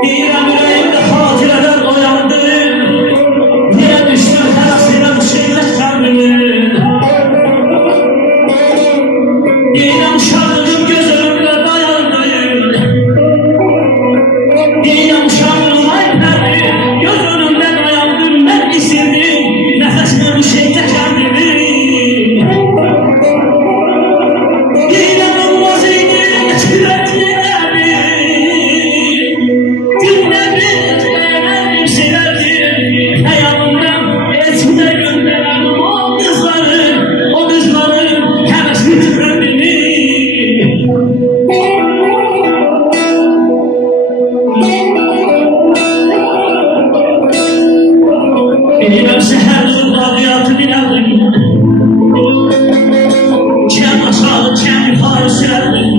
Deyirəm ürəyimdə xatirələr oyandı. Niyə düşmən hərəsilə bu şeylər kəndini? Deyirəm şarlığım göz önümdə dayandı. Deyirəm şarlığım ay pərdi göz önümdə dayandı. Mən isildim nəfəslə bu şeylər kəndini. Deyirəm olmaz idi çürətlərdi. Dinlərim silərdim həyalımdan eçimdə göndərərdim o qızları həvəsli tüpürdümi. Deyirəm səhər durub qadiyyatı dinərdim. Kəm aşağı, kəm yuxarı sürərdim.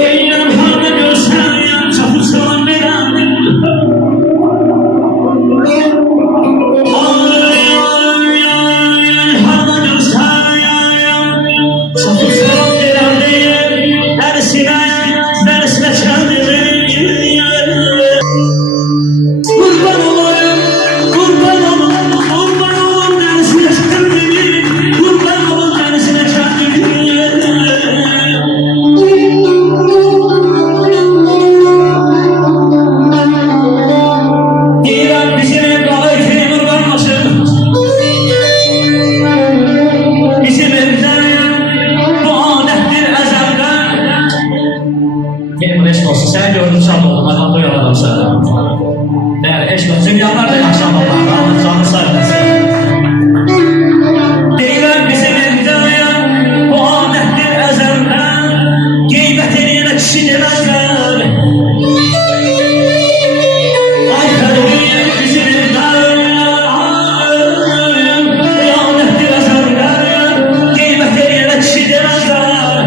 Deyirəm harda görsəm, çapı salam verərdim. Harda görsəm, çapı salam verərdim. Dərisinə çəldim. Qurban olayım, qurban olayım, qurban olayım dərisinə çəldim. Qurban olayım dərisinə çəldim. Deyirəm bizim ev qalay Teymur qalmasın. Bizim evdə bu adətdir əzəldən. Teymur eşq olsun, səni gördüm sağ oldum, adamda yoradım səni. Değerli eşq olsun, zümryanlar da yaşamalar, Allah canı sağ eləsin. Deyirəm bizim evdə bu adətdir əzəldən. Qeybət eləyənə kişi deməzlər. Ay xəlqim bizim evdə bu adətdir əzəldən. Qeybət eləyənə kişi deməzlər.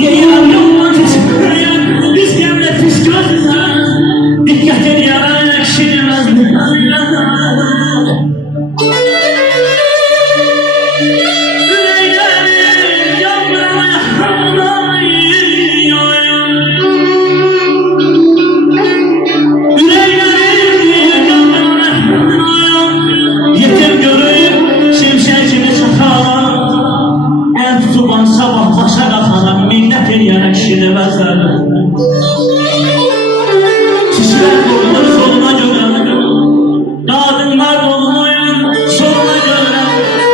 Deyirəm yoldan keçirəm, biz gəmlə pis gözlər. Diqqət eləyənə kişi deməzlər. Ürəklərim yanmır. Ürəklərim yanmır. Yetim görüb şimşək kimi çatar. Əl tutuban sabah başa qaxana minnət eləyənə kişi deməzlər. Kişilər dolunur soluna görə, qadınlar dolunur soluna görə.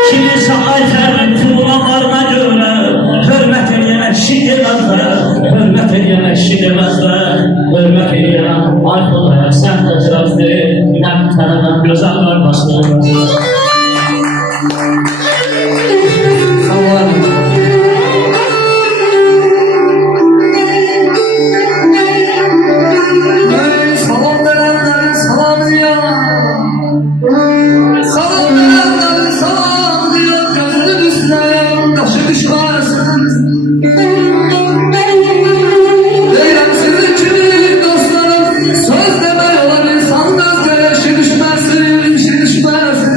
Kimisi aytərin puluna varına görə. Hörmət eləyənə kişi deməzlər. Hörmət eləyənə kişi deməzlər. Hörmət eləyənə ay Xudaya sən də cirafdir. Mən tərəfəm gözəl qardaşdır. Sağ olun. Salam verenler salam diyor. Salam verenler salam diyor. Gözünü düşsün, kaşı düşmesin. Deyirəm sizin kimi dostlarım, söz demək olan insan gözləri işi düşməsin, işi düşməsin.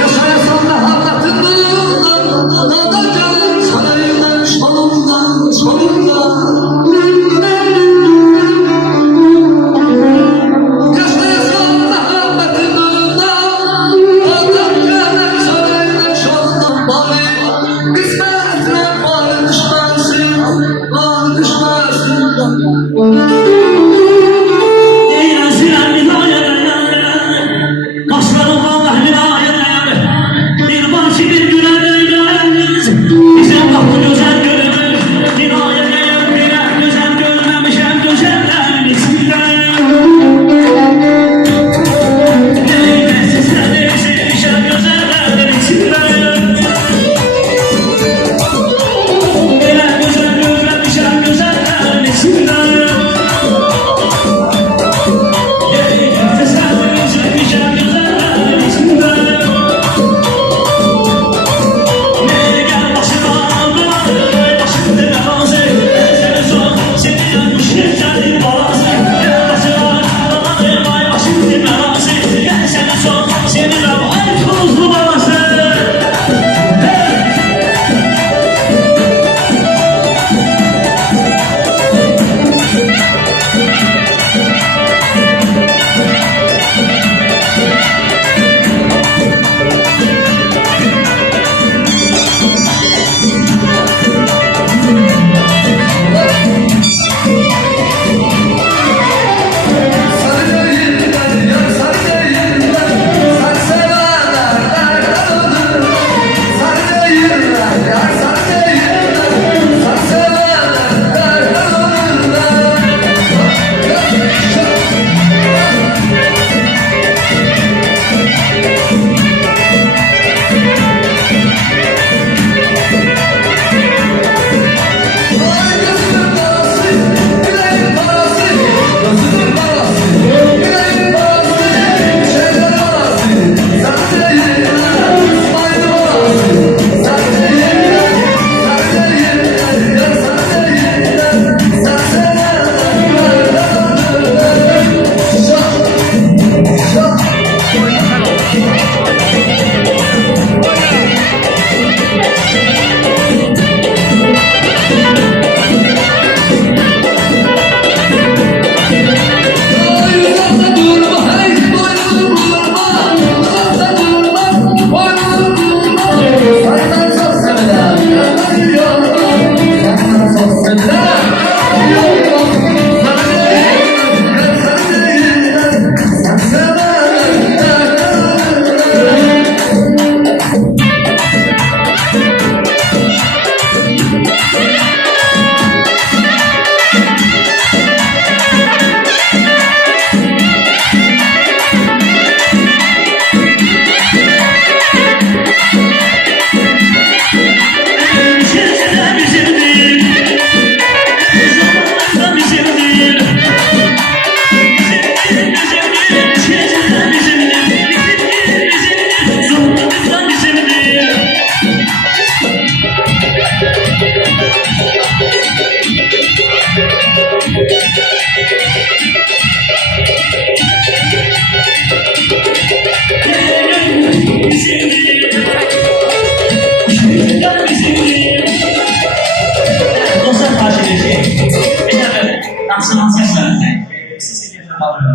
Yaşayasan da havlatından, dadacan sarayından, şolundan, şolundan. Yaşayasan da havlatından, dadacan sarayından, şolundan. Bari kısmetine bari düşməsin, bari düşməsin. Deyirəm zirəm minayət, qaşlarım vallah minayət. Bir var ki bir günə döydəniz, bizim laf bu gözəl görünür. Minayət birə gözəl görməmişəm gözəllərin içində. Neynəsiz nədir işə gözəllərin içində.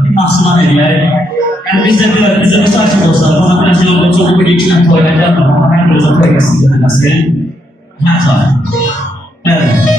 bir maksimum eləyək. Yəni biz də biraz üzümü saçın dostlar, bana biraz yolda çok bir içine toylayacağım ama hem biraz toy gelsin. Hə, sağ. Evet.